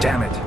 Damn it.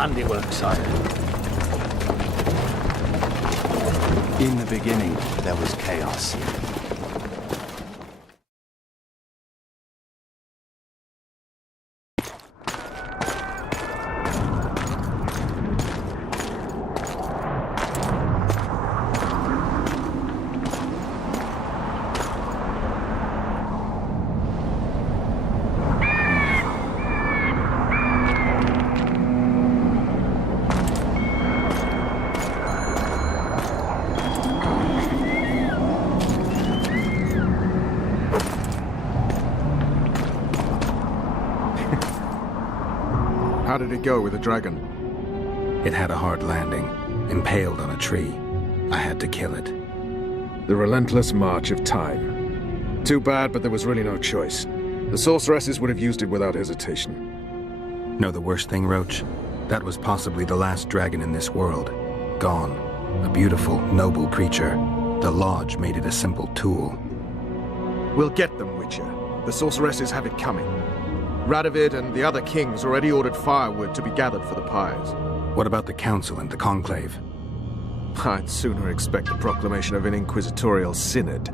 Handiwork, sire. In the beginning, there was chaos. How did it go with the dragon? It had a hard landing, impaled on a tree. I had to kill it. The relentless march of time. Too bad, but there was really no choice. The sorceresses would have used it without hesitation. Know the worst thing, Roche? That was possibly the last dragon in this world. Gone. A beautiful, noble creature. The Lodge made it a simple tool. We'll get them, Witcher. The sorceresses have it coming. Radovid and the other kings already ordered firewood to be gathered for the pyres. What about the Council and the Conclave? I'd sooner expect the proclamation of an inquisitorial synod.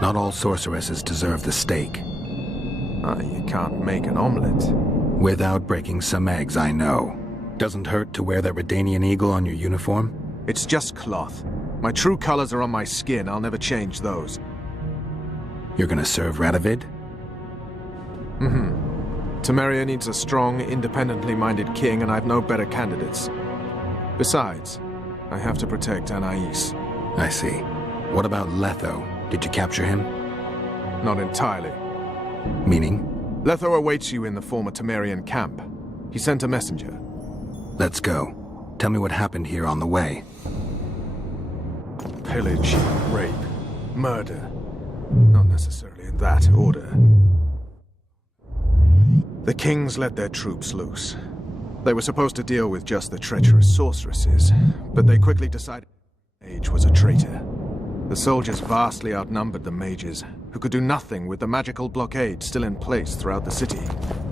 Not all sorceresses deserve the stake. You can't make an omelette. Without breaking some eggs, I know. Doesn't hurt to wear that Redanian eagle on your uniform? It's just cloth. My true colors are on my skin. I'll never change those. You're gonna serve Radovid? Temeria needs a strong, independently minded king, and I've no better candidates. Besides, I have to protect Anais. I see. What about Letho? Did you capture him? Not entirely. Meaning? Letho awaits you in the former Temerian camp. He sent a messenger. Let's go. Tell me what happened here on the way. Pillage, rape, murder. Not necessarily in that order. The kings let their troops loose. They were supposed to deal with just the treacherous sorceresses, but they quickly decided Mage was a traitor. The soldiers vastly outnumbered the mages, who could do nothing with the magical blockade still in place throughout the city.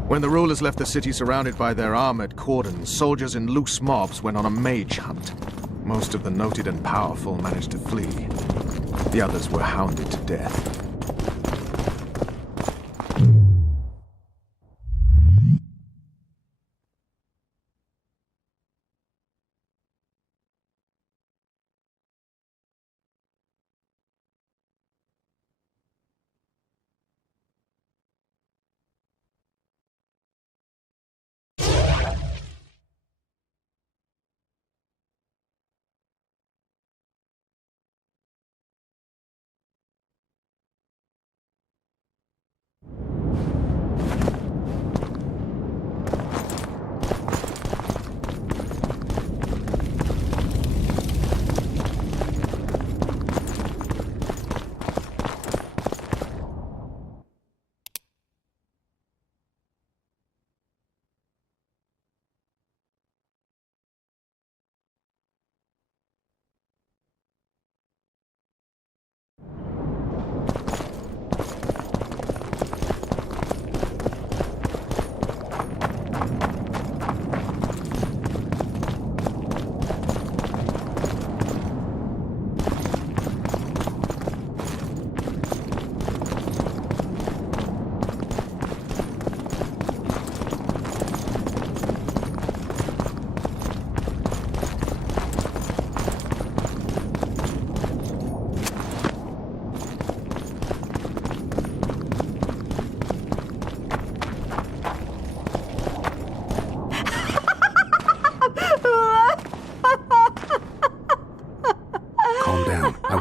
When the rulers left the city surrounded by their armored cordons, soldiers in loose mobs went on a mage hunt. Most of the noted and powerful managed to flee. The others were hounded to death.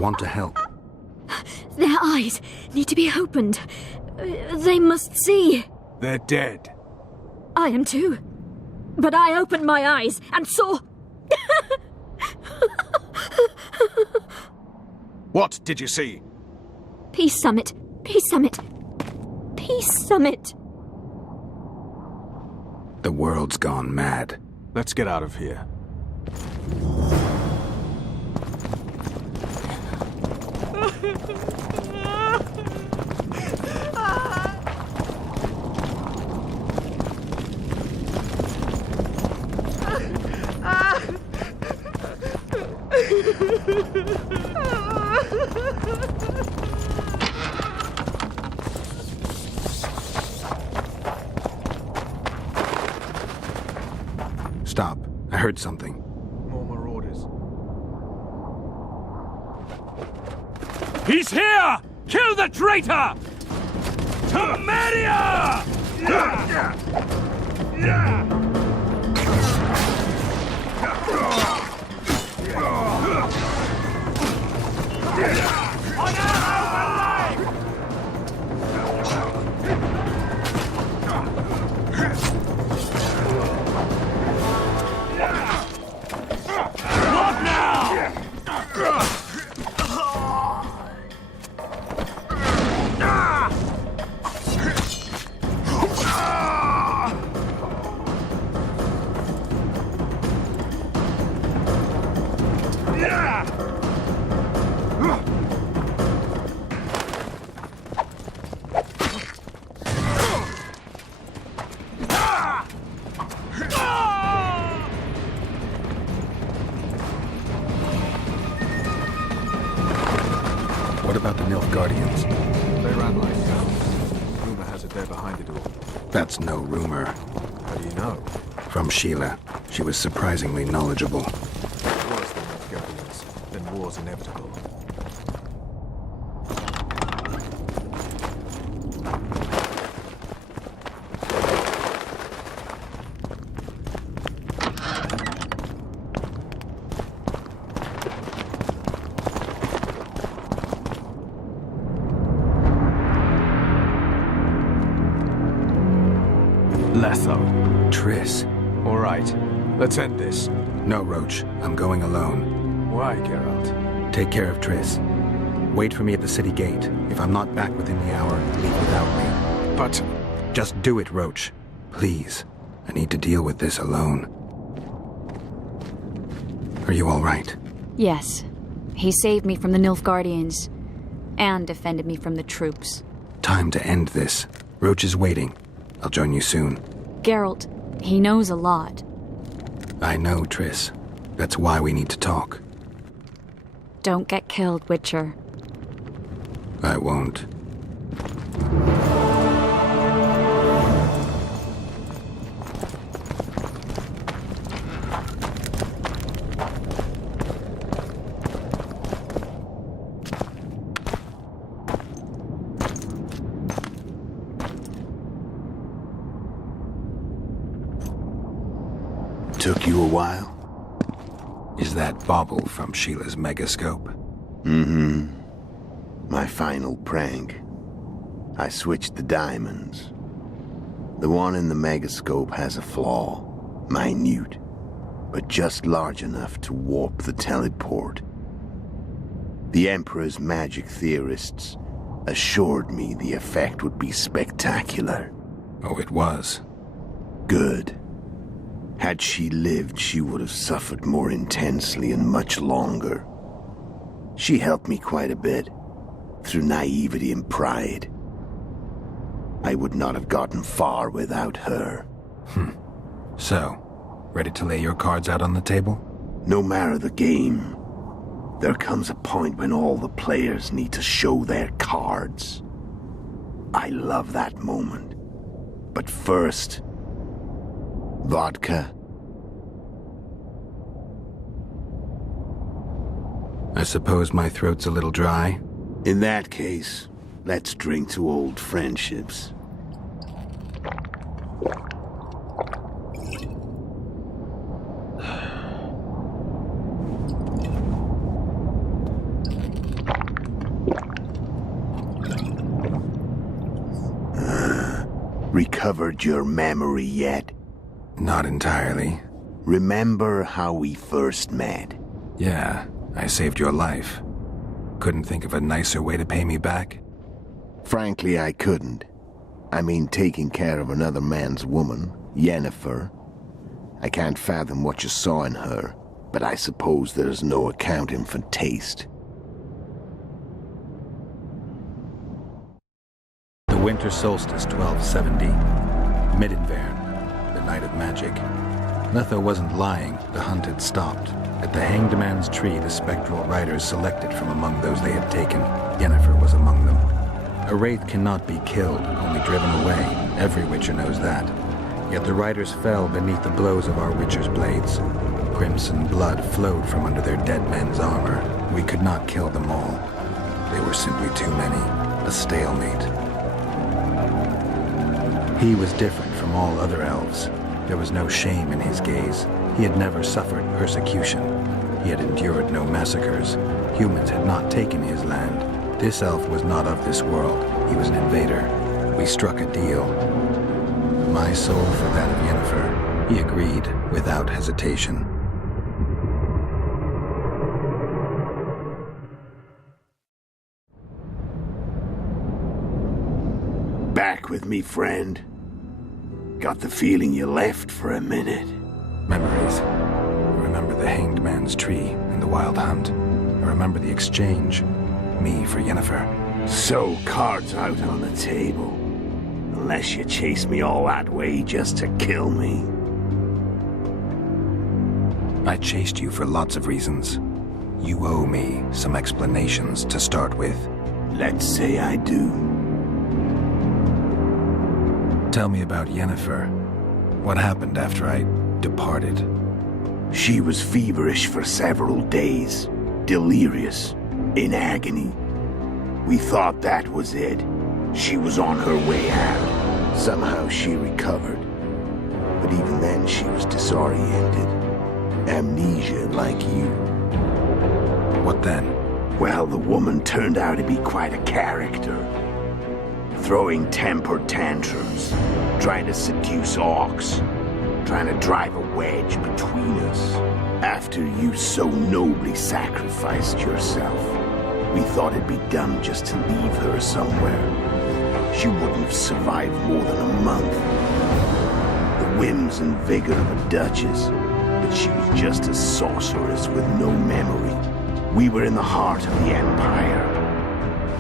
Want to help. Their eyes need to be opened. They must see. They're dead. I am too. But I opened my eyes and saw... What did you see? Peace Summit. Peace Summit. Peace Summit. The world's gone mad. Let's get out of here. Stop. I heard something. More marauders. He's here! Kill the traitor! Temeria! What about the Nilfgaardians? They ran like hell. Rumor has it they're behind it all. That's no rumor. How do you know? From Sheila. She was surprisingly knowledgeable. Worse than Nilfgaardians, then war's inevitable. Letho. Triss. All right, let's end this. No, Roche. I'm going alone. Why, Geralt? Take care of Triss. Wait for me at the city gate. If I'm not back within the hour, leave without me. But Just do it, Roche. Please. I need to deal with this alone. Are you all right? Yes. He saved me from the Nilfgaardians. And defended me from the troops. Time to end this. Roche is waiting. I'll join you soon. Geralt, he knows a lot. I know, Triss. That's why we need to talk. Don't get killed, Witcher. I won't. Took you a while? Is that bauble from Sheila's megascope? Mm-hmm. My final prank. I switched the diamonds. The one in the megascope has a flaw. Minute. But just large enough to warp the teleport. The Emperor's magic theorists assured me the effect would be spectacular. Oh, it was. Good. Had she lived, she would have suffered more intensely and much longer. She helped me quite a bit, through naivety and pride. I would not have gotten far without her. So, ready to lay your cards out on the table? No matter the game, there comes a point when all the players need to show their cards. I love that moment. But first, vodka. I suppose my throat's a little dry. In that case, let's drink to old friendships. Recovered your memory yet? Not entirely. Remember how we first met? Yeah, I saved your life. Couldn't think of a nicer way to pay me back? Frankly, I couldn't. I mean, taking care of another man's woman, Yennefer. I can't fathom what you saw in her, but I suppose there's no accounting for taste. The winter solstice 1270. Midinvern, the night of magic. Letho wasn't lying, the hunt had stopped. At the Hanged Man's Tree, the spectral riders selected from among those they had taken. Yennefer was among them. A wraith cannot be killed, only driven away. Every Witcher knows that. Yet the riders fell beneath the blows of our Witcher's blades. Crimson blood flowed from under their dead men's armor. We could not kill them all. They were simply too many. A stalemate. He was different from all other elves. There was no shame in his gaze. He had never suffered persecution. He had endured no massacres. Humans had not taken his land. This elf was not of this world. He was an invader. We struck a deal. My soul for that of Yennefer. He agreed without hesitation. Back with me, friend. Got the feeling you left for a minute. Memories. Remember the Hanged Man's Tree and the Wild Hunt. I remember the exchange. Me for Yennefer. So, cards out on the table. Unless you chase me all that way just to kill me. I chased you for lots of reasons. You owe me some explanations to start with. Let's say I do. Tell me about Yennefer. What happened after I departed? She was feverish for several days, delirious, in agony. We thought that was it. She was on her way out. Somehow she recovered. But even then she was disoriented. Amnesia like you. What then? Well, the woman turned out to be quite a character. Throwing temper tantrums, trying to seduce orcs, trying to drive a wedge between us. After you so nobly sacrificed yourself, we thought it'd be dumb just to leave her somewhere. She wouldn't have survived more than a month. The whims and vigor of a duchess, but she was just a sorceress with no memory. We were in the heart of the Empire.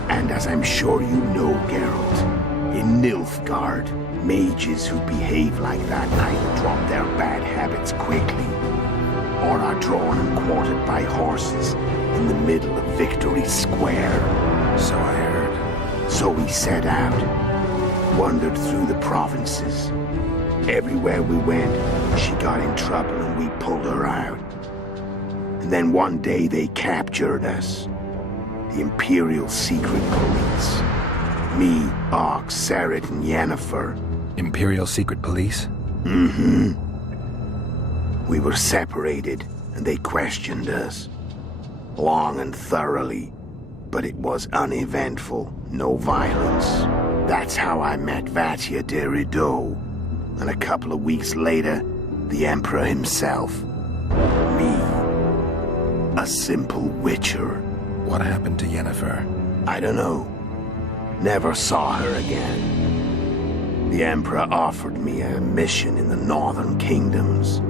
And as I'm sure you know, Geralt, in Nilfgaard, mages who behave like that either drop their bad habits quickly, or are drawn and quartered by horses in the middle of Victory Square. So I heard. So we set out, wandered through the provinces. Everywhere we went, she got in trouble and we pulled her out. And then one day they captured us. The Imperial Secret Police. Me, Ark, Serret, and Yennefer. Imperial Secret Police? Mm-hmm. We were separated, and they questioned us. Long and thoroughly, but it was uneventful, no violence. That's how I met Vatia de Rideau. And a couple of weeks later, the Emperor himself. Me. A simple witcher. What happened to Yennefer? I don't know. Never saw her again. The Emperor offered me a mission in the northern kingdoms.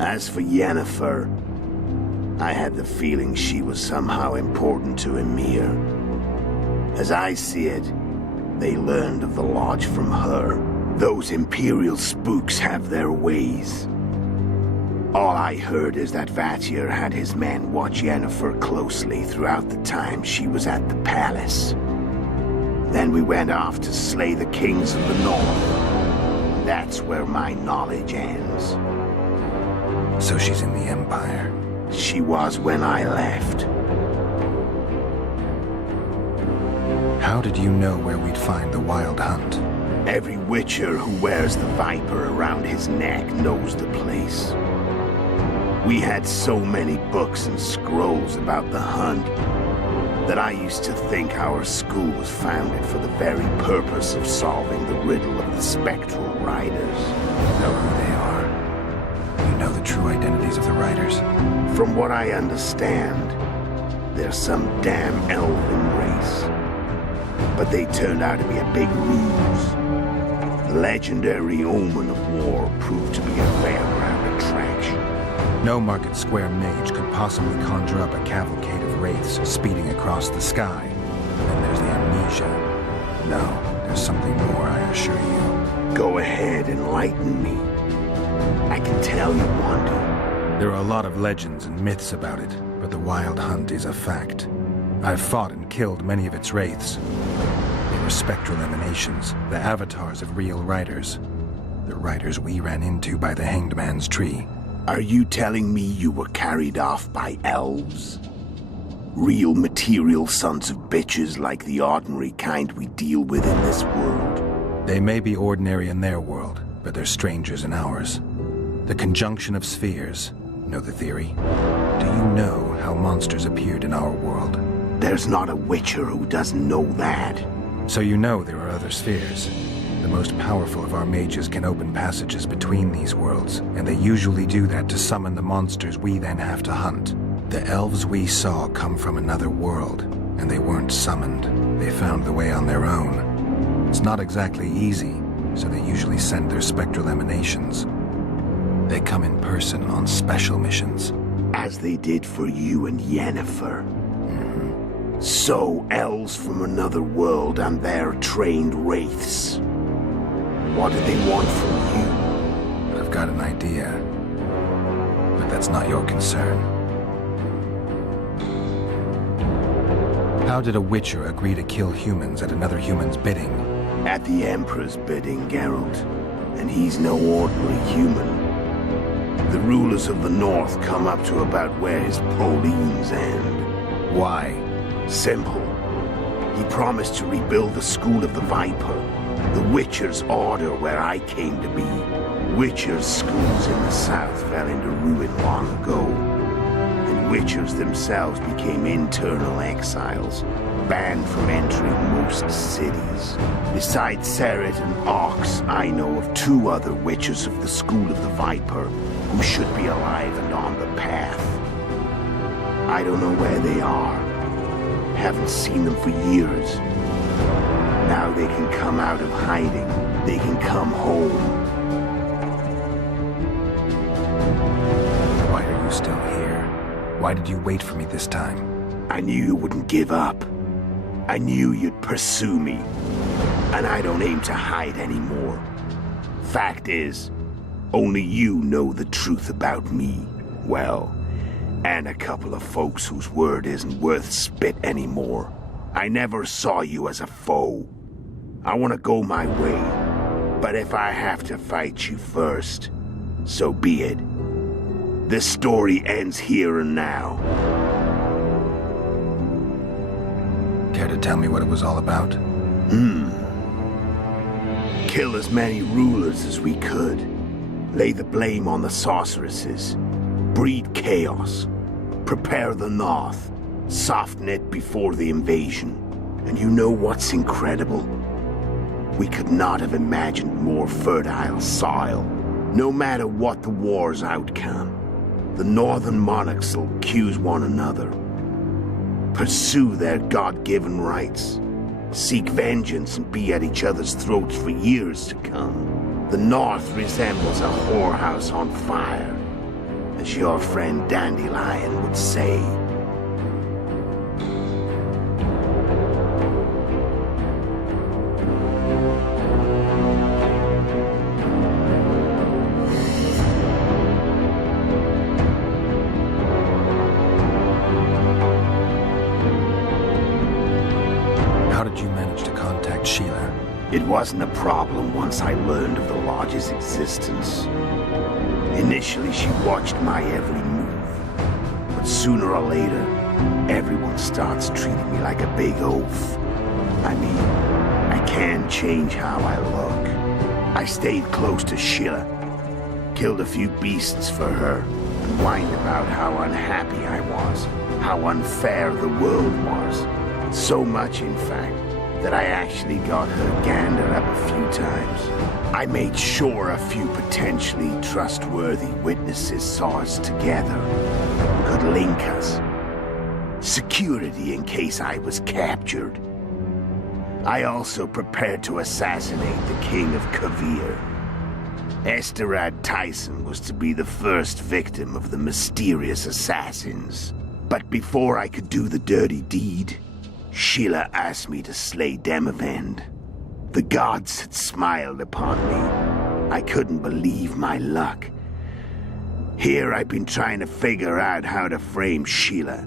As for Yennefer, I had the feeling she was somehow important to Emir. As I see it, they learned of the Lodge from her. Those Imperial spooks have their ways. All I heard is that Vatir had his men watch Yennefer closely throughout the time she was at the palace. Then we went off to slay the kings of the north. That's where my knowledge ends. So she's in the Empire. She was when I left. How did you know where we'd find the Wild Hunt? Every witcher who wears the viper around his neck knows the place. We had so many books and scrolls about the hunt that I used to think our school was founded for the very purpose of solving the riddle of the spectral riders. You know who they are? You know the true identities of the riders? From what I understand, they're some damn elven race. But they turned out to be a big ruse. The legendary omen of war proved to be a fairground attraction. No Market Square mage could possibly conjure up a cavalcade of wraiths speeding across the sky. And there's the amnesia. No, there's something more, I assure you. Go ahead, enlighten me. I can tell you want to. There are a lot of legends and myths about it, but the Wild Hunt is a fact. I've fought and killed many of its wraiths. They were spectral emanations, the avatars of real riders. The riders we ran into by the Hanged Man's Tree. Are you telling me you were carried off by elves? Real material sons of bitches like the ordinary kind we deal with in this world? They may be ordinary in their world, but they're strangers in ours. The conjunction of spheres. Know the theory? Do you know how monsters appeared in our world? There's not a witcher who doesn't know that. So you know there are other spheres. The most powerful of our mages can open passages between these worlds, and they usually do that to summon the monsters we then have to hunt. The elves we saw come from another world, and they weren't summoned. They found the way on their own. It's not exactly easy, so they usually send their spectral emanations. They come in person on special missions. As they did for you and Yennefer. So, elves from another world and their trained wraiths. What do they want from you? I've got an idea. But that's not your concern. How did a Witcher agree to kill humans at another human's bidding? At the Emperor's bidding, Geralt. And he's no ordinary human. The rulers of the North come up to about where his Pauline's end. Why? Simple. He promised to rebuild the School of the Viper, the Witcher's order where I came to be. Witcher's schools in the south fell into ruin long ago, and Witchers themselves became internal exiles, banned from entering most cities. Besides Seret and Ox, I know of 2 other Witchers of the School of the Viper who should be alive and on the path. I don't know where they are. Haven't seen them for years. Now they can come out of hiding. They can come home. Why are you still here? Why did you wait for me this time? I knew you wouldn't give up. I knew you'd pursue me. And I don't aim to hide anymore. Fact is, only you know the truth about me. Well, and a couple of folks whose word isn't worth spit anymore. I never saw you as a foe. I want to go my way. But if I have to fight you first, so be it. This story ends here and now. Care to tell me what it was all about? Kill as many rulers as we could. Lay the blame on the sorceresses. Breed chaos. Prepare the North. Soften it before the invasion. And you know what's incredible? We could not have imagined more fertile soil. No matter what the war's outcome, the northern monarchs will accuse one another. Pursue their God-given rights. Seek vengeance and be at each other's throats for years to come. The North resembles a whorehouse on fire, as your friend Dandelion would say. How did you manage to contact Sheila? It wasn't a problem once I learned of the Lodge's existence. Initially, she watched my every move. But sooner or later, everyone starts treating me like a big oaf. I mean, I can change how I look. I stayed close to Sheila, killed a few beasts for her, and whined about how unhappy I was, how unfair the world was. So much, in fact, that I actually got her gander up a few times. I made sure a few potentially trustworthy witnesses saw us together, could link us. Security in case I was captured. I also prepared to assassinate the King of Kavir. Esterad Tyson was to be the first victim of the mysterious assassins. But before I could do the dirty deed, Sheila asked me to slay Demavend. The gods had smiled upon me. I couldn't believe my luck. Here I've been trying to figure out how to frame Sheila.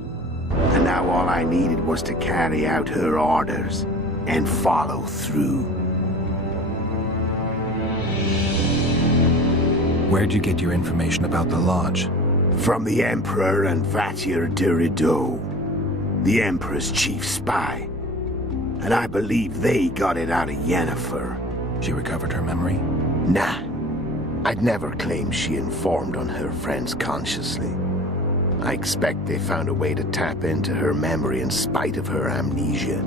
And now all I needed was to carry out her orders and follow through. Where'd you get your information about the Lodge? From the Emperor and Vatir de Rideau, the Emperor's chief spy. And I believe they got it out of Yennefer. She recovered her memory? Nah. I'd never claimed she informed on her friends consciously. I expect they found a way to tap into her memory in spite of her amnesia,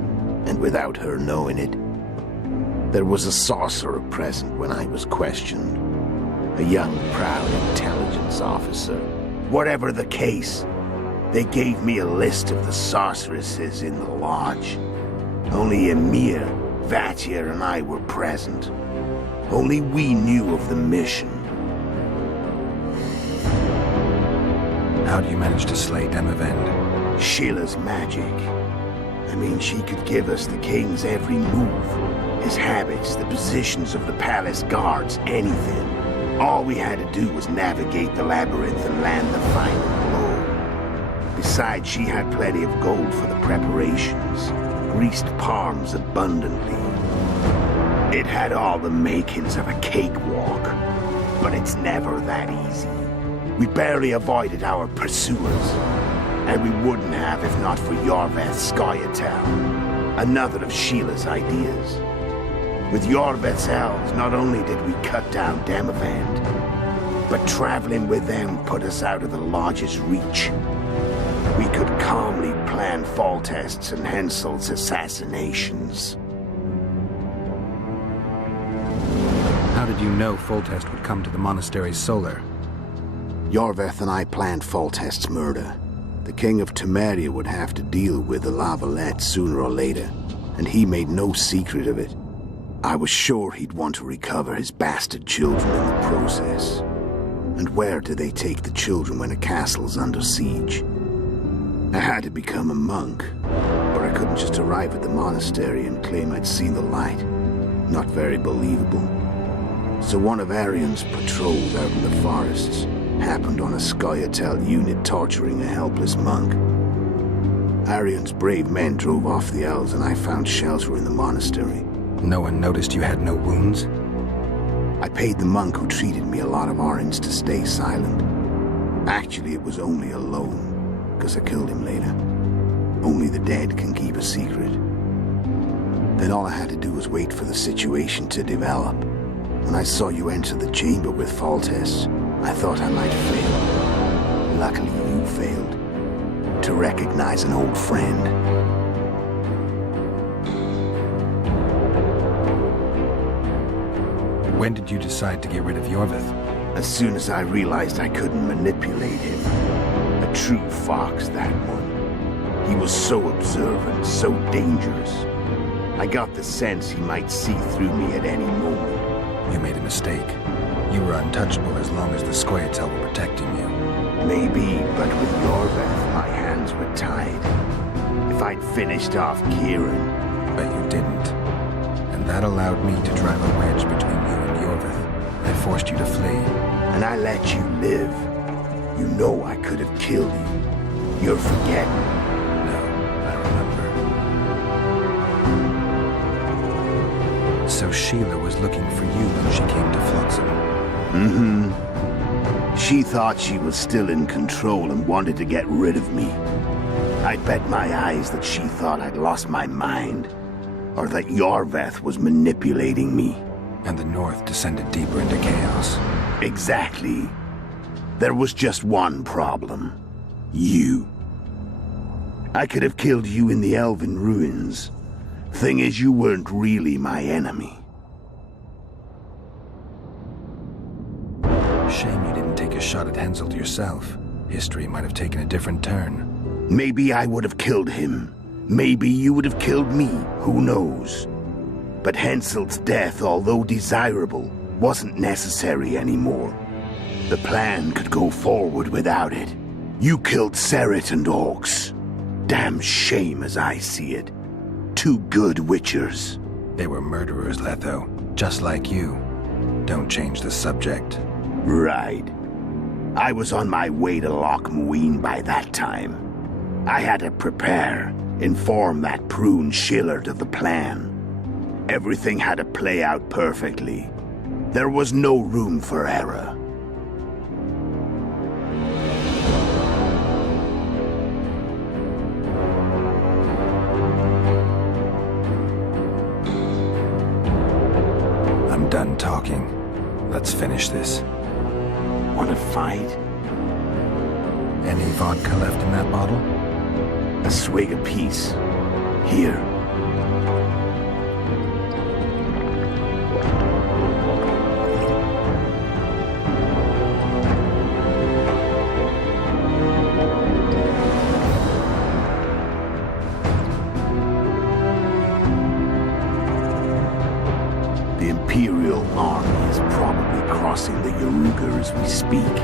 and without her knowing it. There was a sorcerer present when I was questioned. A young, proud intelligence officer. Whatever the case, they gave me a list of the sorceresses in the Lodge. Only Emir, Vatir, and I were present. Only we knew of the mission. How do you manage to slay Demavend? Sheila's magic. I mean, she could give us the king's every move. His habits, the positions of the palace guards, anything. All we had to do was navigate the labyrinth and land the final blow. Besides, she had plenty of gold for the preparations. Greased palms abundantly. It had all the makings of a cakewalk. But it's never that easy. We barely avoided our pursuers. And we wouldn't have if not for Yorveth's Scoia'tael, another of Sheila's ideas. With Yorveth's elves, not only did we cut down Demavend, but traveling with them put us out of the Lodge's reach. We could calmly plan Foltest's and Hensel's assassinations. How did you know Foltest would come to the monastery's solar? Yorveth and I planned Foltest's murder. The King of Temeria would have to deal with the Lavalette sooner or later, and he made no secret of it. I was sure he'd want to recover his bastard children in the process. And where do they take the children when a castle's under siege? I had to become a monk, or I couldn't just arrive at the monastery and claim I'd seen the light. Not very believable. So one of Arian's patrols out in the forests happened on a Scoia'tael unit torturing a helpless monk. Arian's brave men drove off the elves and I found shelter in the monastery. No one noticed you had no wounds? I paid the monk who treated me a lot of orange to stay silent. Actually, it was only a loan, because I killed him later. Only the dead can keep a secret. Then all I had to do was wait for the situation to develop. When I saw you enter the chamber with Foltest, I thought I might fail. Luckily, you failed. To recognize an old friend. When did you decide to get rid of Yorveth? As soon as I realized I couldn't manipulate him. A true fox, that one. He was so observant, so dangerous. I got the sense he might see through me at any moment. You made a mistake. You were untouchable as long as the Scoia'tael were protecting you. Maybe, but with Yorveth, my hands were tied. If I'd finished off Kieran... But you didn't. And that allowed me to drive a wedge between you and Yorveth. I forced you to flee. And I let you live. You know I could have killed you. You're forgetting. No, I remember. So Sheila was looking for you when she came to Flotsam. Mm-hmm. She thought she was still in control and wanted to get rid of me. I'd bet my eyes that she thought I'd lost my mind, or that Yorveth was manipulating me. And the North descended deeper into chaos. Exactly. There was just one problem. You. I could have killed you in the Elven ruins. Thing is, you weren't really my enemy. Shame you didn't take a shot at Henselt yourself. History might have taken a different turn. Maybe I would have killed him. Maybe you would have killed me. Who knows? But Henselt's death, although desirable, wasn't necessary anymore. The plan could go forward without it. You killed Seret and Orcs. Damn shame as I see it. Two good witchers. They were murderers, Letho. Just like you. Don't change the subject. Right. I was on my way to Loch Muin by that time. I had to prepare, inform that prune Shillard of the plan. Everything had to play out perfectly. There was no room for error. I'm done talking. Let's finish this. Want to fight? Any vodka left in that bottle? A swig apiece. Here. The Imperial army is probably crossing the Yaruga as we speak.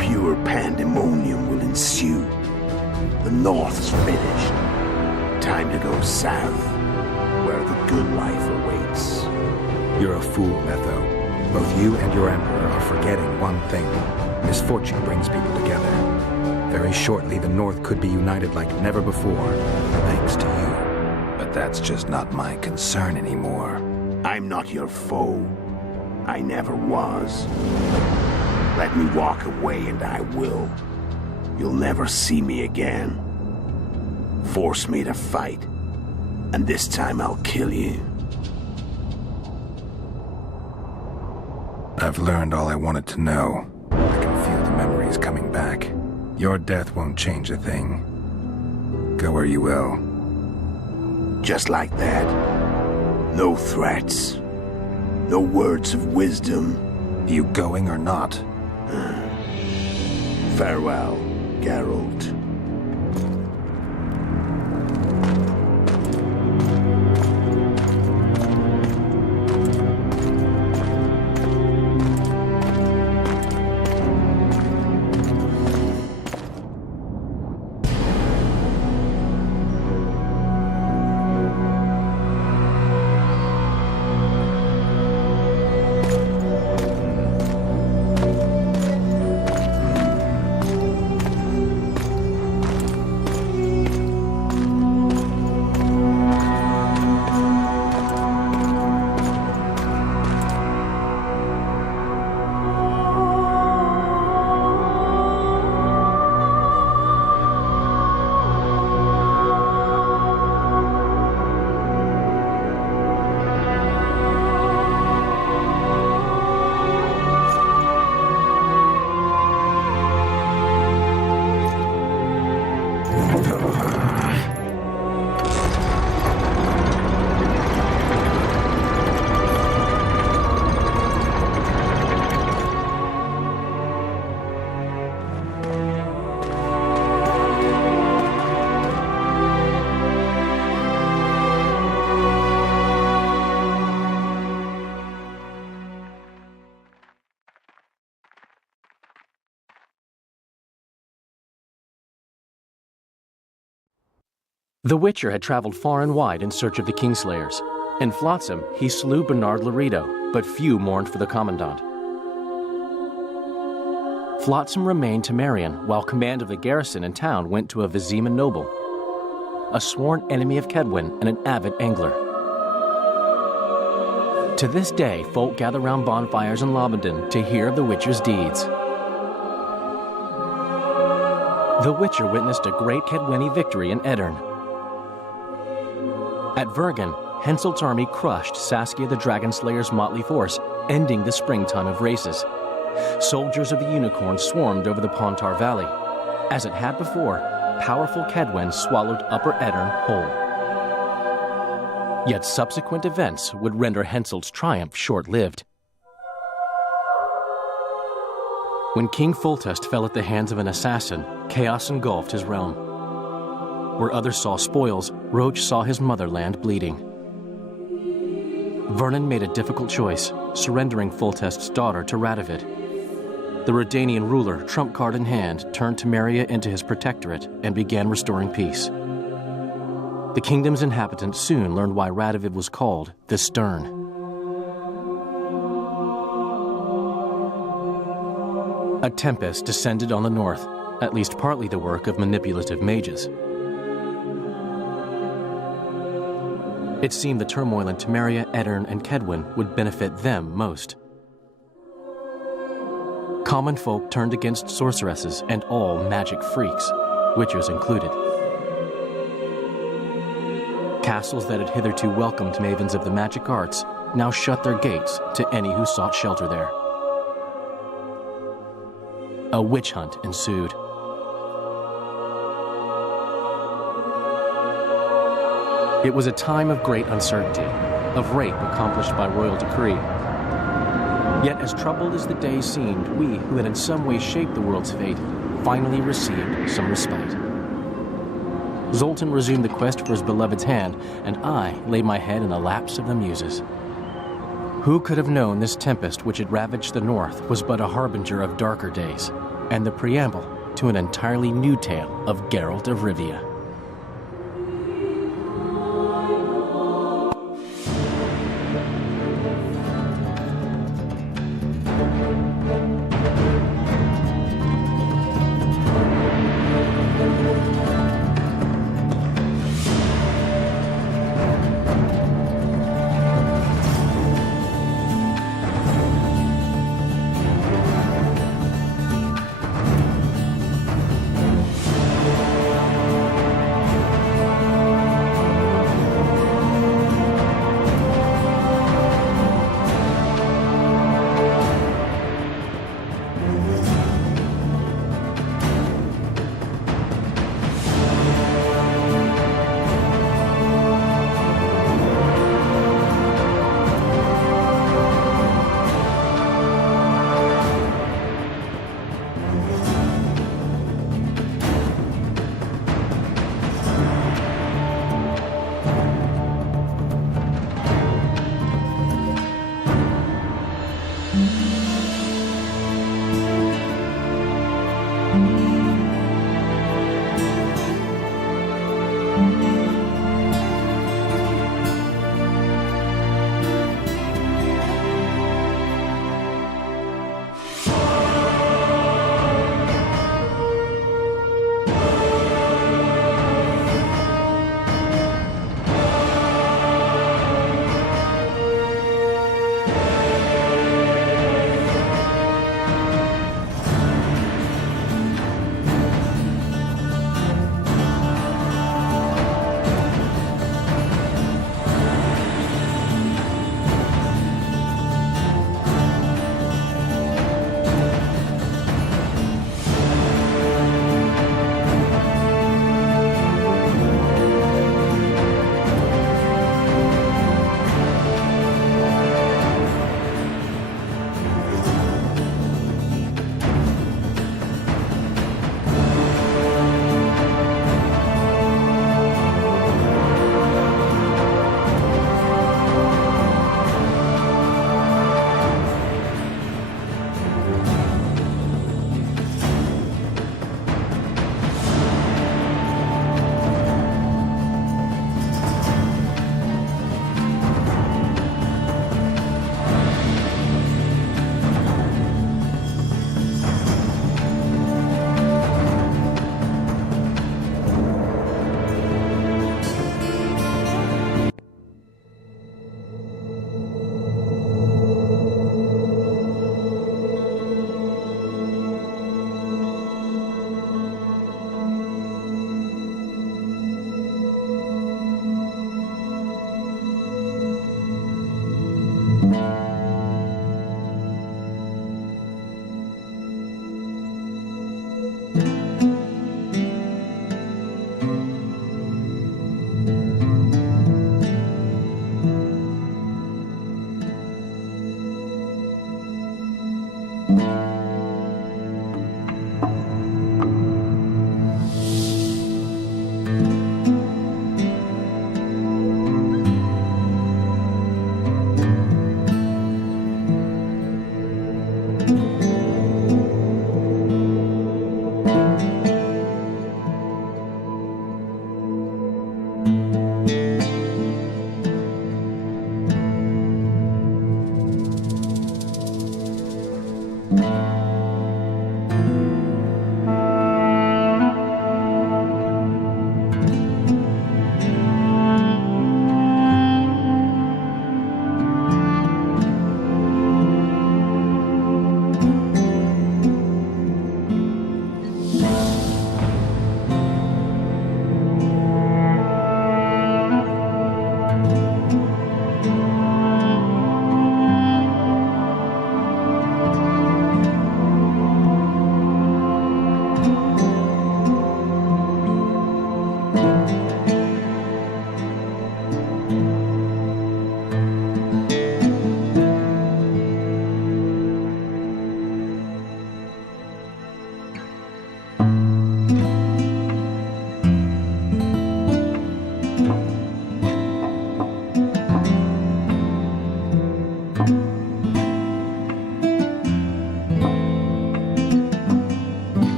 pure pandemonium will ensue. The North's finished. Time to go south, where the good life awaits. You're a fool, Netho. Both you and your Emperor are forgetting one thing. Misfortune brings people together. Very shortly, the North could be united like never before, thanks to you. But that's just not my concern anymore. I'm not your foe. I never was. Let me walk away and I will. You'll never see me again. Force me to fight, and this time I'll kill you. I've learned all I wanted to know. I can feel the memories coming back. Your death won't change a thing. Go where you will. Just like that. No threats. No words of wisdom. You going or not? Farewell, Geralt. The Witcher had traveled far and wide in search of the Kingslayers. In Flotsam, he slew Bernard Laredo, but few mourned for the Commandant. Flotsam remained Temerian, while command of the garrison and town went to a Vizima noble, a sworn enemy of Kedwin and an avid angler. To this day, folk gather round bonfires in Lobendon to hear of the Witcher's deeds. The Witcher witnessed a great Kedwini victory in Edirn. At Vergen, Henselt's army crushed Saskia the Dragonslayer's motley force, ending the springtime of races. Soldiers of the Unicorn swarmed over the Pontar Valley. As it had before, powerful Kedwen swallowed Upper Edirn whole. Yet subsequent events would render Henselt's triumph short-lived. When King Foltest fell at the hands of an assassin, chaos engulfed his realm. Where others saw spoils, Roche saw his motherland bleeding. Vernon made a difficult choice, surrendering Foltest's daughter to Radovid. The Redanian ruler, trump card in hand, turned Temeria into his protectorate and began restoring peace. The kingdom's inhabitants soon learned why Radovid was called the Stern. A tempest descended on the north, at least partly the work of manipulative mages. It seemed the turmoil in Temeria, Edirn, and Kedwen would benefit them most. Common folk turned against sorceresses and all magic freaks, witchers included. Castles that had hitherto welcomed mavens of the magic arts now shut their gates to any who sought shelter there. A witch hunt ensued. It was a time of great uncertainty, of rape accomplished by royal decree. Yet as troubled as the days seemed, we, who had in some way shaped the world's fate, finally received some respite. Zoltan resumed the quest for his beloved's hand, and I laid my head in the laps of the muses. Who could have known this tempest which had ravaged the north was but a harbinger of darker days? and the preamble to an entirely new tale of Geralt of Rivia.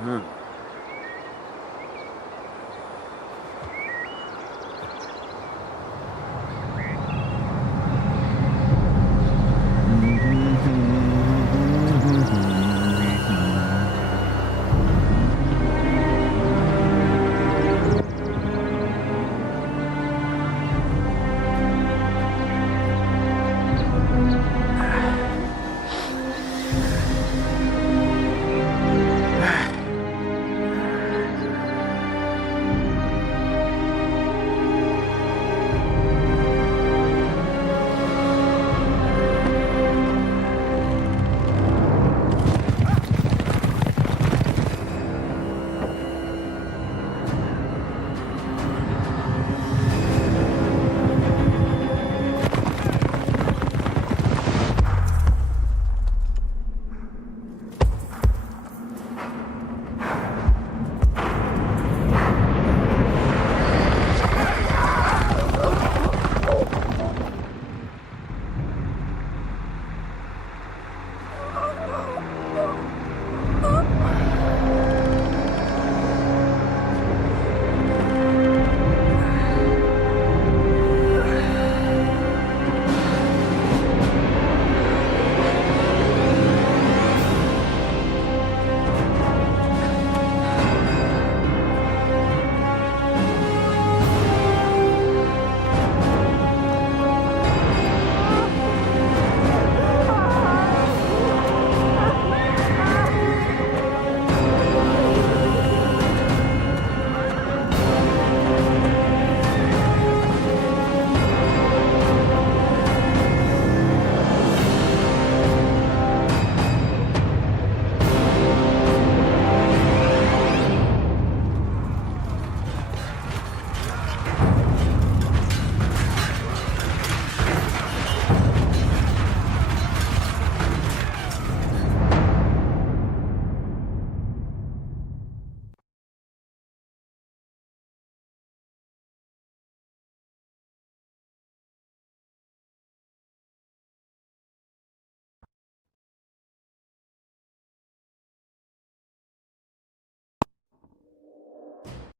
Hmm.